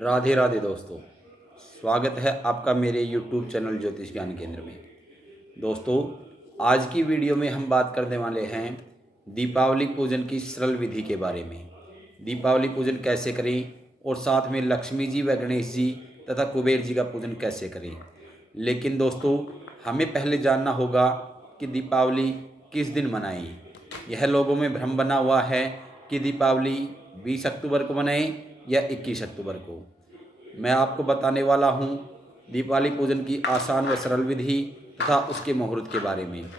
राधे राधे दोस्तों, स्वागत है आपका मेरे YouTube चैनल ज्योतिष ज्ञान केंद्र में। दोस्तों, आज की वीडियो में हम बात करने वाले हैं दीपावली पूजन की सरल विधि के बारे में। दीपावली पूजन कैसे करें और साथ में लक्ष्मी जी व गणेश जी तथा कुबेर जी का पूजन कैसे करें। लेकिन दोस्तों, हमें पहले जानना होगा कि दीपावली किस दिन मनाएं। यह लोगों में भ्रम बना हुआ है कि दीपावली 20 अक्टूबर को मनाएं या 21 अक्टूबर को। मैं आपको बताने वाला हूं दीपावली पूजन की आसान व सरल विधि तथा उसके मुहूर्त के बारे में।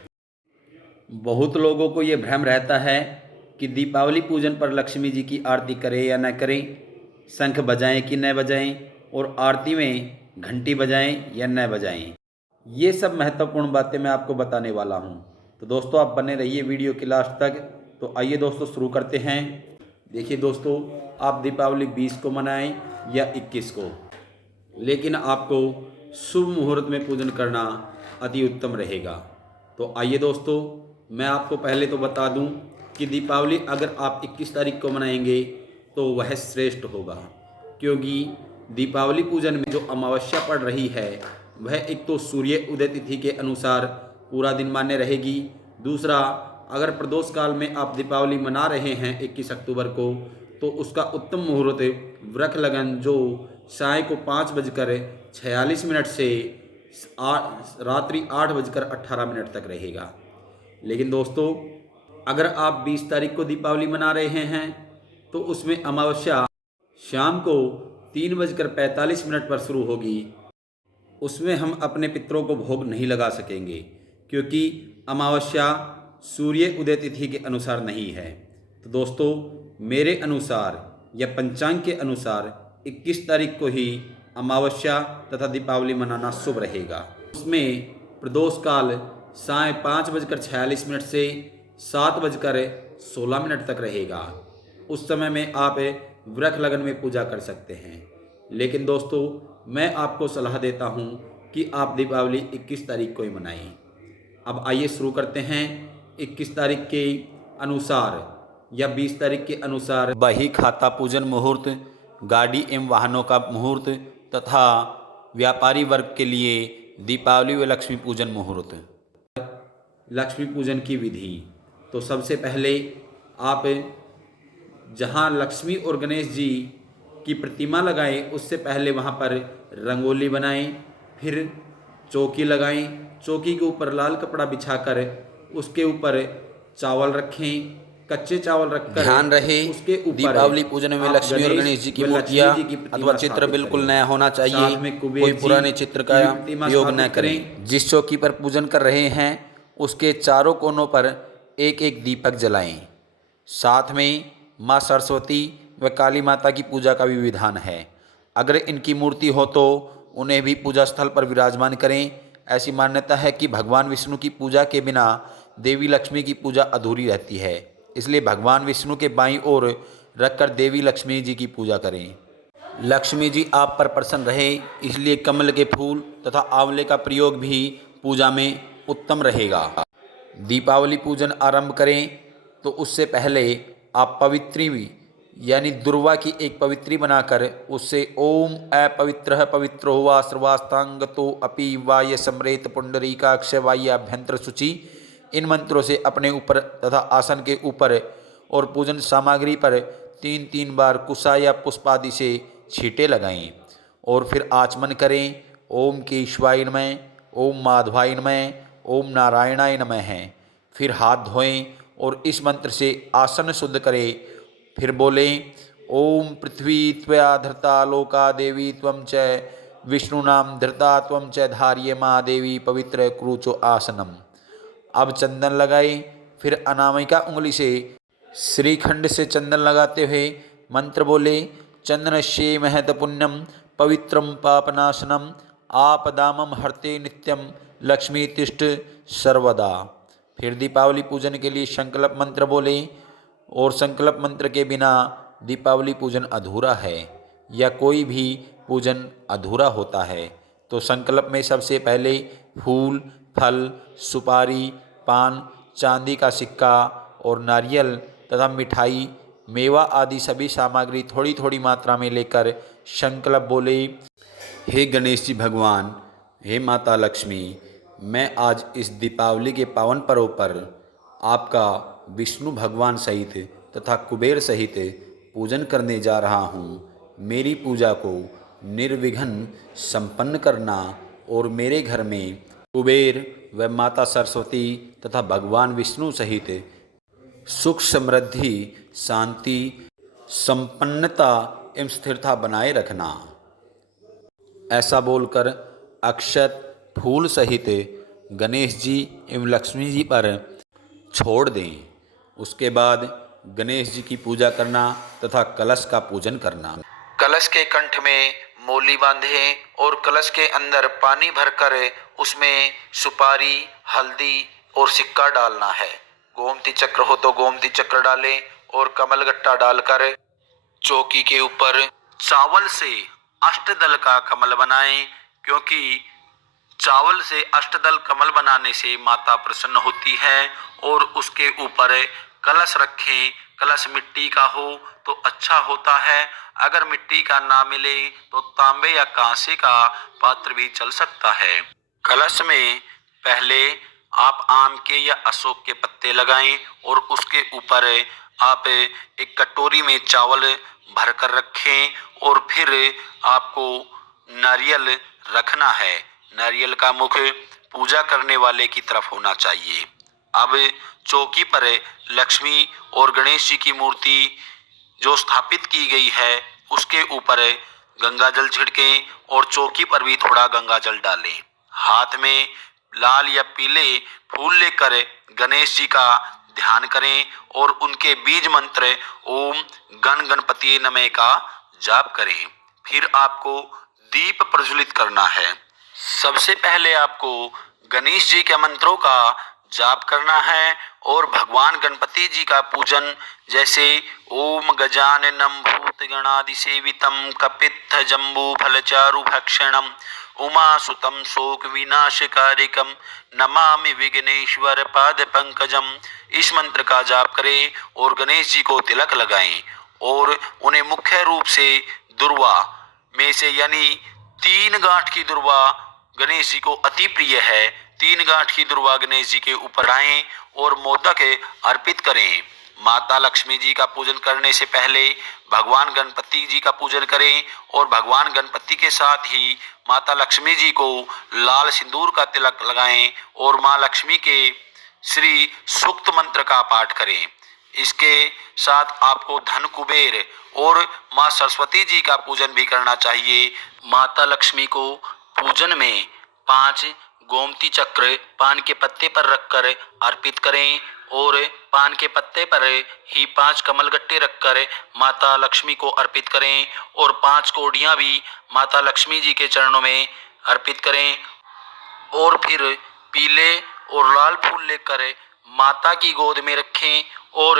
बहुत लोगों को ये भ्रम रहता है कि दीपावली पूजन पर लक्ष्मी जी की आरती करें या न करें, शंख बजाएं कि न बजाएं और आरती में घंटी बजाएं या न बजाएं। ये सब महत्वपूर्ण बातें मैं आपको बताने वाला हूं। तो दोस्तों, आप बने रहिए वीडियो के लास्ट तक। तो आइए दोस्तों, शुरू करते हैं। देखिए दोस्तों, आप दीपावली 20 को मनाएं या 21 को, लेकिन आपको शुभ मुहूर्त में पूजन करना अति उत्तम रहेगा। तो आइए दोस्तों, मैं आपको पहले तो बता दूं कि दीपावली अगर आप 21 तारीख को मनाएंगे तो वह श्रेष्ठ होगा, क्योंकि दीपावली पूजन में जो अमावस्या पड़ रही है वह एक तो सूर्य उदय तिथि के अनुसार पूरा दिन मान्य रहेगी। दूसरा, अगर प्रदोष काल में आप दीपावली मना रहे हैं 21 अक्टूबर को, तो उसका उत्तम मुहूर्त वृख लगन जो साय को 5:46 से रात्रि 8:18 तक रहेगा। लेकिन दोस्तों, अगर आप 20 तारीख को दीपावली मना रहे हैं तो उसमें अमावस्या शाम को 3:45 पर शुरू होगी। उसमें हम अपने पितरों को भोग नहीं लगा सकेंगे, क्योंकि अमावस्या सूर्य उदय तिथि के अनुसार नहीं है। तो दोस्तों, मेरे अनुसार या पंचांग के अनुसार 21 तारीख को ही अमावस्या तथा दीपावली मनाना शुभ रहेगा। उसमें प्रदोष काल साय 5:46 से 7:16 तक रहेगा। उस समय में आप वृख लगन में पूजा कर सकते हैं। लेकिन दोस्तों, मैं आपको सलाह देता हूं कि आप दीपावली 21 तारीख को ही मनाएं। अब आइए शुरू करते हैं। 21 तारीख के अनुसार या 20 तारीख के अनुसार बही खाता पूजन मुहूर्त, गाड़ी एवं वाहनों का मुहूर्त तथा व्यापारी वर्ग के लिए दीपावली व लक्ष्मी पूजन मुहूर्त। लक्ष्मी पूजन की विधि, तो सबसे पहले आप जहां लक्ष्मी और गणेश जी की प्रतिमा लगाएं, उससे पहले वहां पर रंगोली बनाएं, फिर चौकी लगाएं। चौकी के ऊपर लाल कपड़ा बिछाकर उसके ऊपर चावल रखें, कच्चे चावल रखकर ध्यान रहे उसके ऊपर दीपावली पूजन में लक्ष्मी और गणेश जी की मूर्तियां अथवा चित्र बिल्कुल नया होना चाहिए। कोई पुराने चित्र का उपयोग न करें। जिस चौकी पर पूजन कर रहे हैं उसके चारों कोनों पर एक एक दीपक जलाएं। साथ में माँ सरस्वती व काली माता की पूजा का भी विधान है। अगर इनकी मूर्ति हो तो उन्हें भी पूजा स्थल पर विराजमान करें। ऐसी मान्यता है कि भगवान विष्णु की पूजा के बिना देवी लक्ष्मी की पूजा अधूरी रहती है, इसलिए भगवान विष्णु के बाईं ओर रखकर देवी लक्ष्मी जी की पूजा करें। लक्ष्मी जी आप पर प्रसन्न रहे, इसलिए कमल के फूल तथा आंवले का प्रयोग भी पूजा में उत्तम रहेगा। दीपावली पूजन आरंभ करें तो उससे पहले आप पवित्री यानी दुर्वा की एक पवित्री बनाकर उससे ओम अपवित्रः पवित्रो वा सर्वास्तांगतो अपि वाय सम्रेत पुंडरीकाक्ष वायाभ्यंतर शुचि, इन मंत्रों से अपने ऊपर तथा आसन के ऊपर और पूजन सामग्री पर 3-3 बार कुशा या पुष्पादि से छींटे लगाएं और फिर आचमन करें। ओम केशवाय नमः, ओम माधवाय नमः, ओम नारायणाय नमः। फिर हाथ धोएं और इस मंत्र से आसन शुद्ध करें। फिर बोलें ओम पृथ्वी त्वया धृता लोका देवी त्वं च विष्णुनाम धृता त्वं च धार्ये माँ देवी पवित्र क्रूचो आसनम। अब चंदन लगाए। फिर अनामिका उंगली से श्रीखंड से चंदन लगाते हुए मंत्र बोले चंदनश्ये महत पुण्यम पवित्रम पापनाशनम आपदामम हरते नित्यम लक्ष्मी तिष्ठ सर्वदा। फिर दीपावली पूजन के लिए संकल्प मंत्र बोले, और संकल्प मंत्र के बिना दीपावली पूजन अधूरा है या कोई भी पूजन अधूरा होता है। तो संकल्प में सबसे पहले फूल, फल, सुपारी, पान, चांदी का सिक्का और नारियल तथा मिठाई मेवा आदि सभी सामग्री थोड़ी थोड़ी मात्रा में लेकर संकल्प बोले, हे गणेश जी भगवान, हे माता लक्ष्मी, मैं आज इस दीपावली के पावन पर्व पर आपका विष्णु भगवान सहित तथा कुबेर सहित पूजन करने जा रहा हूँ। मेरी पूजा को निर्विघ्न संपन्न करना और मेरे घर में कुबेर व माता सरस्वती तथा भगवान विष्णु सहित सुख समृद्धि शांति संपन्नता एवं स्थिरता बनाए रखना। ऐसा बोलकर अक्षत फूल सहित गणेश जी एवं लक्ष्मी जी पर छोड़ दें। उसके बाद गणेश जी की पूजा करना तथा कलश का पूजन करना। कलश के कंठ में मौली बांधें और कलश के अंदर पानी भरकर उसमें सुपारी, हल्दी और सिक्का डालना है। गोमती चक्र हो तो गोमती चक्र डालें और कमलगट्टा डालकर चौकी के ऊपर चावल से अष्टदल का कमल बनाएं, क्योंकि चावल से अष्टदल कमल बनाने से माता प्रसन्न होती है। और उसके ऊपर कलश रखें। कलश मिट्टी का हो तो अच्छा होता है, अगर मिट्टी का ना मिले तो तांबे या कांसे का पात्र भी चल सकता है। कलश में पहले आप आम के या अशोक के पत्ते लगाएं और उसके ऊपर आप एक कटोरी में चावल भरकर रखें और फिर आपको नारियल रखना है। नारियल का मुख पूजा करने वाले की तरफ होना चाहिए। अब चौकी पर लक्ष्मी और गणेश जी की मूर्ति जो स्थापित की गई है उसके ऊपर गंगा जल छिड़कें और चौकी पर भी थोड़ा गंगा जल डालें। हाथ में लाल या पीले फूल लेकर गणेश जी का ध्यान करें और उनके बीज मंत्र ओम गण गणपति नमः का जाप करें। फिर आपको दीप प्रज्वलित करना है। सबसे पहले आपको गणेश जी के मंत्रों का जाप करना है और भगवान गणपति जी का पूजन, जैसे ओम गजाननम भूत गणादि सेवितम कपित्थ जम्बू फलचारु भक्षणम उमासुतम शोक विनाशकारिकम नमामि विघ्नेश्वर पाद पंकजम, इस मंत्र का जाप करें और गणेश जी को तिलक लगाएं और उन्हें मुख्य रूप से दुर्वा में से यानी 3 गांठ की दुर्वा गणेश जी को अति प्रिय है। 3 गांठ की दुर्वा गणेश जी के ऊपर आएं और मोदक अर्पित करें। माता लक्ष्मी जी का पूजन करने से पहले भगवान गणपति जी का पूजन करें और भगवान गणपति के साथ ही माता लक्ष्मी जी को लाल सिंदूर का तिलक लगाएं और माँ लक्ष्मी के श्री सूक्त मंत्र का पाठ करें। इसके साथ आपको धन कुबेर और माँ सरस्वती जी का पूजन भी करना चाहिए। माता लक्ष्मी को पूजन में 5 गोमती चक्र पान के पत्ते पर रखकर अर्पित करें और पान के पत्ते पर ही 5 कमलगट्टे रखकर माता लक्ष्मी को अर्पित करें और 5 कोड़ियाँ भी माता लक्ष्मी जी के चरणों में अर्पित करें और फिर पीले और लाल फूल लेकर माता की गोद में रखें और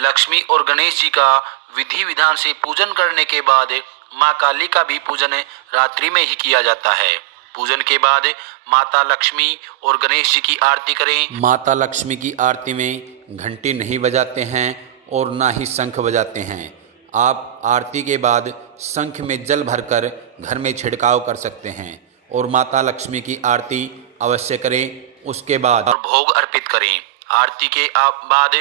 लक्ष्मी और गणेश जी का विधि विधान से पूजन करने के बाद माँ काली का भी पूजन रात्रि में ही किया जाता है। पूजन के बाद माता लक्ष्मी और गणेश जी की आरती करें। माता लक्ष्मी की आरती में घंटी नहीं बजाते हैं और ना ही शंख बजाते हैं। आप आरती के बाद शंख में जल भरकर घर में छिड़काव कर सकते हैं और माता लक्ष्मी की आरती अवश्य करें। उसके बाद भोग अर्पित करें। आरती के बाद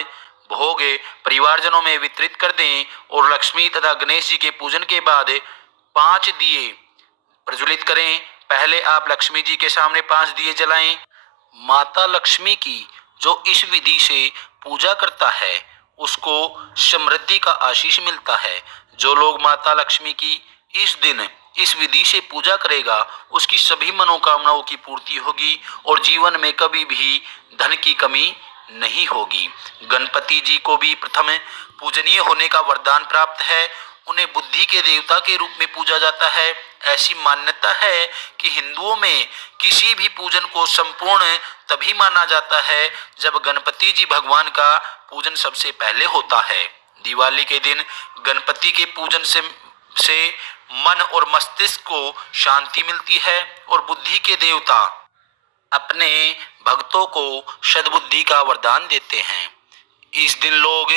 भोग परिवारजनों में वितरित कर दें और लक्ष्मी तथा गणेश जी के पूजन के बाद 5 दिए प्रज्वलित करें। पहले आप लक्ष्मी जी के सामने 5 दिए जलाएं। माता लक्ष्मी की जो इस विधि से पूजा करता है उसको समृद्धि का आशीष मिलता है। जो लोग माता लक्ष्मी की इस दिन इस विधि से पूजा करेगा उसकी सभी मनोकामनाओं की पूर्ति होगी और जीवन में कभी भी धन की कमी नहीं होगी। गणपति जी को भी प्रथम पूजनीय होने का वरदान प्राप्त है। उन्हें बुद्धि के देवता के रूप में पूजा जाता है। ऐसी मान्यता है कि हिंदुओं में किसी भी पूजन को संपूर्ण तभी माना जाता है जब गणपति जी भगवान का पूजन सबसे पहले होता है। दिवाली के दिन गणपति के पूजन से मन और मस्तिष्क को शांति मिलती है और बुद्धि के देवता अपने भक्तों को सद्बुद्धि का वरदान देते हैं। इस दिन लोग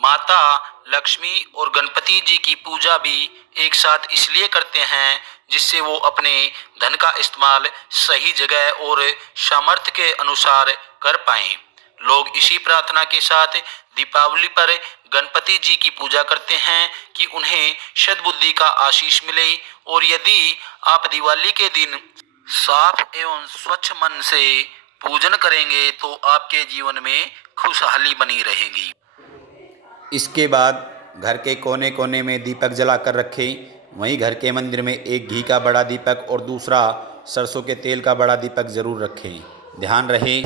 माता लक्ष्मी और गणपति जी की पूजा भी एक साथ इसलिए करते हैं जिससे वो अपने धन का इस्तेमाल सही जगह और सामर्थ्य के अनुसार कर पाएं। लोग इसी प्रार्थना के साथ दीपावली पर गणपति जी की पूजा करते हैं कि उन्हें सद्बुद्धि का आशीष मिले। और यदि आप दिवाली के दिन साफ एवं स्वच्छ मन से पूजन करेंगे तो आपके जीवन में खुशहाली बनी रहेगी। इसके बाद घर के कोने कोने में दीपक जला कर रखें। वहीं घर के मंदिर में एक घी का बड़ा दीपक और दूसरा सरसों के तेल का बड़ा दीपक जरूर रखें। ध्यान रहे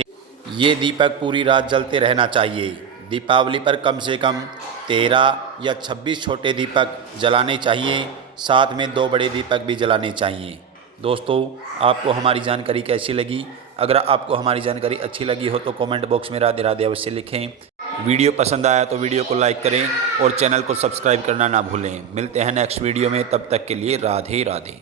ये दीपक पूरी रात जलते रहना चाहिए। दीपावली पर कम से कम 13 या 26 छोटे दीपक जलाने चाहिए, साथ में 2 बड़े दीपक भी जलाने चाहिए। दोस्तों, आपको हमारी जानकारी कैसी लगी? अगर आपको हमारी जानकारी अच्छी लगी हो तो कमेंट बॉक्स में राधे राधे अवश्य लिखें। वीडियो पसंद आया तो वीडियो को लाइक करें और चैनल को सब्सक्राइब करना ना भूलें। मिलते हैं नेक्स्ट वीडियो में, तब तक के लिए राधे राधे।